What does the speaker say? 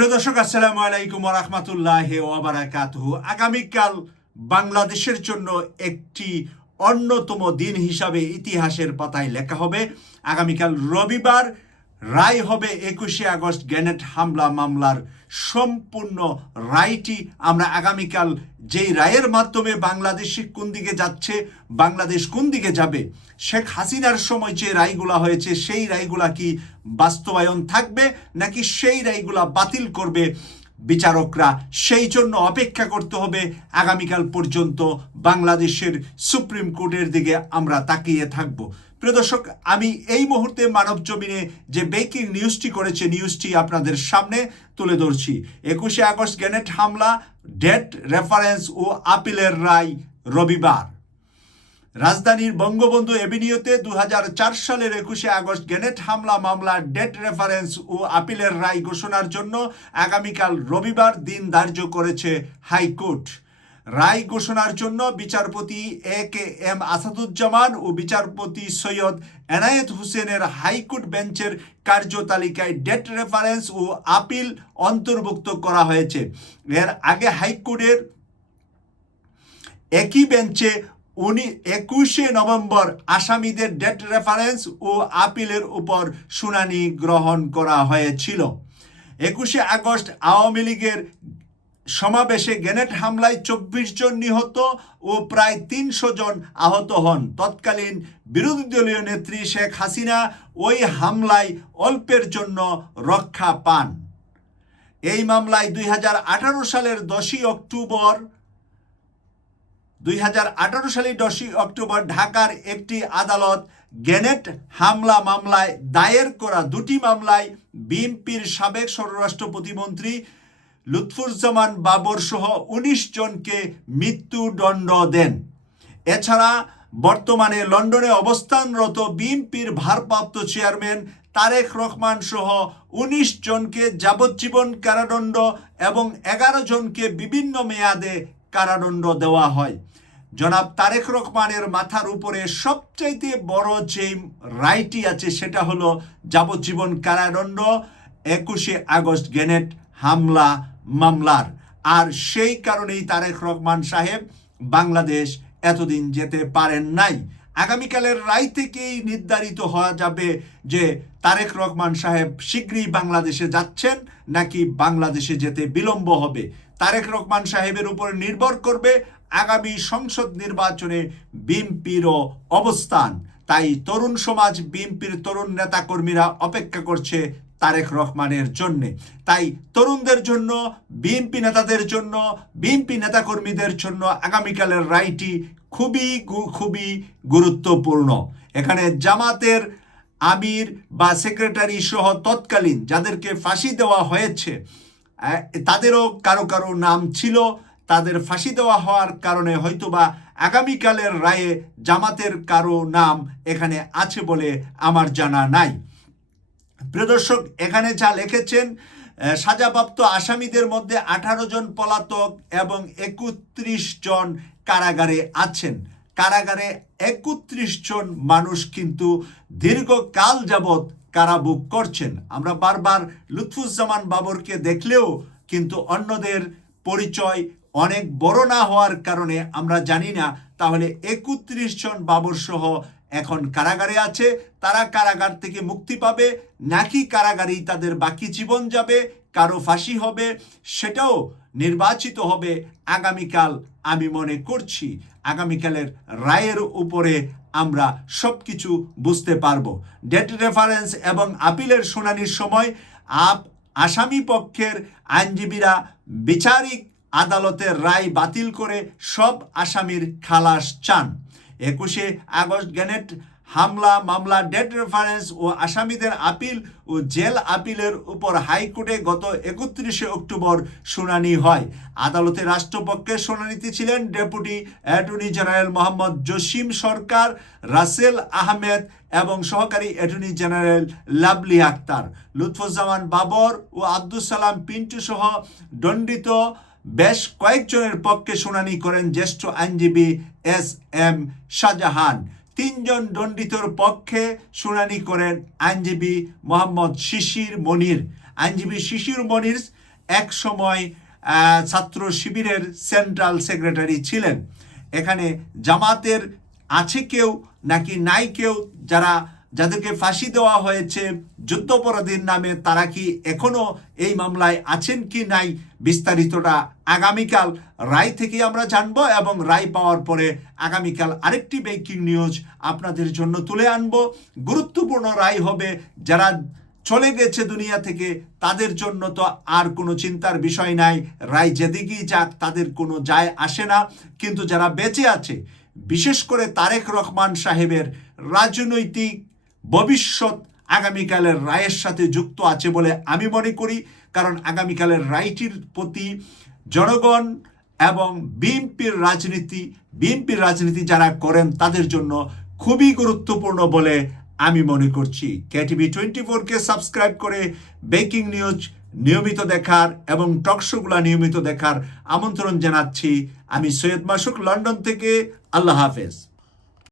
প্রিয় দর্শক, আসসালামু আলাইকুম রহমতুল্লাহ ওবরাকাতহু আগামীকাল বাংলাদেশের জন্য একটি অন্যতম দিন হিসাবে ইতিহাসের পাতায় লেখা হবে। আগামীকাল রবিবার রায় হবে একুশে আগস্ট গ্যানেট হামলা মামলার সম্পূর্ণ রায়টি। আমরা আগামীকাল যেই রায়ের মাধ্যমে বাংলাদেশ কোন দিকে যাচ্ছে, বাংলাদেশ কোন দিকে যাবে, শেখ হাসিনার সময় যে রায়গুলা হয়েছে, সেই রায়গুলা কি বাস্তবায়ন থাকবে নাকি সেই রায়গুলা বাতিল করবে বিচারকরা? সেই জন্য অপেক্ষা করতে হবে। আগামীকাল পর্যন্ত বাংলাদেশের সুপ্রিম কোর্টের দিকে আমরা তাকিয়ে থাকব। প্রিয় দর্শক, আমি এই মুহূর্তে মানব জমিনে যে ব্রেকিং নিউজটি করেছে নিউজটি আপনাদের সামনে তুলে ধরছি। একুশে আগস্ট গ্যানেট হামলা ডেট রেফারেন্স ও আপিলের রায় রবিবার। রাজধানীর বঙ্গবন্ধু এভিনিউতে দু হাজার চার সালের একুশে আগস্ট গ্যানেট হামলা মামলার ডেট রেফারেন্স ও আপিলের রায় ঘোষণার জন্য আগামীকাল রবিবার দিন ধার্য করেছে হাইকোর্ট। রায় ঘোষণার জন্য বিচারপতি এ কে এম আসাদুজ্জামান ও বিচারপতি সৈয়দ এনায়েত হোসেনের হাইকোর্ট বেঞ্চের কার্যতালিকায় ডেট রেফারেন্স ও আপিল অন্তর্ভুক্ত করা হয়েছে। এর আগে হাইকোর্টের একই বেঞ্চে উনি একুশে নভেম্বর আসামিদের ডেট রেফারেন্স ও আপিলের উপর শুনানি গ্রহণ করা হয়েছিল। একুশে আগস্ট আওয়ামী লীগের সমাবেশে গ্রেনেড হামলায় চব্বিশ জন নিহত ও প্রায় তিনশো জন আহত হন। তৎকালীন বিরোধী দলীয় নেত্রী শেখ হাসিনা ওই হামলায় অল্পের জন্য রক্ষা পান। এই মামলায় দুই আঠারো সালের দশই অক্টোবর, দুই হাজার আঠারো সালের দশই অক্টোবর ঢাকার একটি আদালত গ্যানেট হামলা মামলায় দায়ের করা দুটি মামলায় বিএনপির সাবেক স্বরাষ্ট্র প্রতিমন্ত্রী লুৎফুজ্জামান বাবর সহ উনিশ জনকে মৃত্যুদণ্ড দেন। এছাড়া বর্তমানে লন্ডনে অবস্থানরত বিএনপির ভারপ্রাপ্ত চেয়ারম্যান তারেক রহমান সহ উনিশ জনকে যাবজ্জীবন কারাদণ্ড এবং এগারো জনকে বিভিন্ন মেয়াদে কারাদণ্ড দেওয়া হয়। জনাব তারেক রহমানের মাথার উপরে সবচাইতে বড় যে রায়টি আছে সেটা হলো যাবজ্জীবন কারাদণ্ড, একুশে আগস্ট গ্যানেট হামলা মামলার। আর সেই কারণেই তারেক রহমান সাহেব বাংলাদেশ এতদিন যেতে পারেন নাই। আগামীকালের রায় থেকেই নির্ধারিত হওয়া যাবে যে তারেক রহমান সাহেব শীঘ্রই বাংলাদেশে যাচ্ছেন নাকি বাংলাদেশে যেতে বিলম্ব হবে। তারেক রহমান সাহেবের উপর নির্ভর করবে আগামী সংসদ নির্বাচনে বিএনপিরও অবস্থান। তাই তরুণ সমাজ, বিএনপির তরুণ নেতাকর্মীরা অপেক্ষা করছে তারেক রহমানের জন্য। তাই তরুণদের জন্য, বিএনপি নেতাদের জন্য, বিএনপি নেতাকর্মীদের জন্য আগামীকালের রায়টি খুবই খুবই গুরুত্বপূর্ণ। এখানে জামাতের আমির বা সেক্রেটারি সহ তৎকালীন যাদেরকে ফাঁসি দেওয়া হয়েছে তাদেরও কারও কারও নাম ছিল। তাদের ফাঁসি দেওয়া হওয়ার কারণে হয়তোবা আগামীকালের রায়ে জামাতের কারও নাম এখানে আছে বলে আমার জানা নাই। প্রিয় দর্শক, এখানে যা লিখেছেন সাজাপ্রাপ্ত আসামিদের মধ্যে আঠারো জন পলাতক এবং একত্রিশ জন কারাগারে আছেন। কারাগারে একত্রিশ জন মানুষ কিন্তু দীর্ঘকাল যাবৎ কারাভোগ করছেন। আমরা বারবার লুৎফুজ্জামান বাবরকে দেখলেও কিন্তু অন্যদের পরিচয় অনেক বড় না হওয়ার কারণে আমরা জানি না। তাহলে একত্রিশ জন বাবর সহ এখন কারাগারে আছে, তারা কারাগার থেকে মুক্তি পাবে, নাকি কারাগারেই তাদের বাকি জীবন যাবে, কারও ফাঁসি হবে, সেটাও নির্বাচিত হবে। আগামীকাল আমি মনে করছি, আগামীকালের রায়ের উপরে আমরা সব কিছু বুঝতে পারব। ডেট রেফারেন্স এবং আপিলের শুনানির সময় আপ আসামি পক্ষের আইনজীবীরা বিচারিক আদালতের রায় বাতিল করে সব আসামির খালাস চান। একুশে আগস্ট গ্যানেট হামলা, মামলা, ডেট রেফারেন্স ও আসামিদের আপিল ও জেল আপিলের উপর হাইকোর্টে গত একত্রিশে অক্টোবর শুনানি হয়। আদালতে রাষ্ট্রপক্ষের শুনানিতে ছিলেন deputy attorney general Mohammad Jasim Sarkar, Rasel Ahmed এবং সহকারী অ্যাটর্নি জেনারেল লাভলি আক্তার। লুৎফুজ্জামান বাবর ও আব্দুল সালাম পিন্টু সহ দণ্ডিত বেশ কয়েকজনের পক্ষে শুনানি করেন জ্যেষ্ঠ আইনজীবী এস এম শাহজাহান। তিনজন দণ্ডিতর পক্ষে শুনানি করেন আইনজীবী মোহাম্মদ শিশির মনির। আইনজীবী শিশির মনির এক সময় ছাত্র শিবিরের সেন্ট্রাল সেক্রেটারি ছিলেন। এখানে জামাতের আছে কেউ নাকি নাই কেউ যারা, যাদেরকে ফাঁসি দেওয়া হয়েছে যুদ্ধপরাধীর নামে তারা কি এখনও এই মামলায় আছেন কি নাই বিস্তারিতটা আগামীকাল রায় থেকে আমরা জানব এবং রায় পাওয়ার পরে আগামীকাল আরেকটি ব্রেকিং নিউজ আপনাদের জন্য তুলে আনব। গুরুত্বপূর্ণ রায় হবে যারা চলে গেছে দুনিয়া থেকে, তাদের জন্য তো আর কোনো চিন্তার বিষয় নাই। রায় যেদিকেই যাক, তাদের কোনো যায় আসে না। কিন্তু যারা বেঁচে আছে, বিশেষ করে তারেক রহমান সাহেবের রাজনৈতিক ভবিষ্যৎ আগামীকালের রায়ের সাথে যুক্ত আছে বলে আমি মনে করি, কারণ আগামীকালের রায়টির প্রতি জনগণ এবং বিএনপির রাজনীতি বিএনপির রাজনীতি যারা করেন তাদের জন্য খুবই গুরুত্বপূর্ণ বলে আমি মনে করছি। কেটিভি টোয়েন্টি ফোরকে সাবস্ক্রাইব করে ব্রেকিং নিউজ নিয়মিত দেখার এবং টকশোগুলা নিয়মিত দেখার আমন্ত্রণ জানাচ্ছি। আমি সৈয়দ মাসুক, লন্ডন থেকে, আল্লাহ হাফেজ।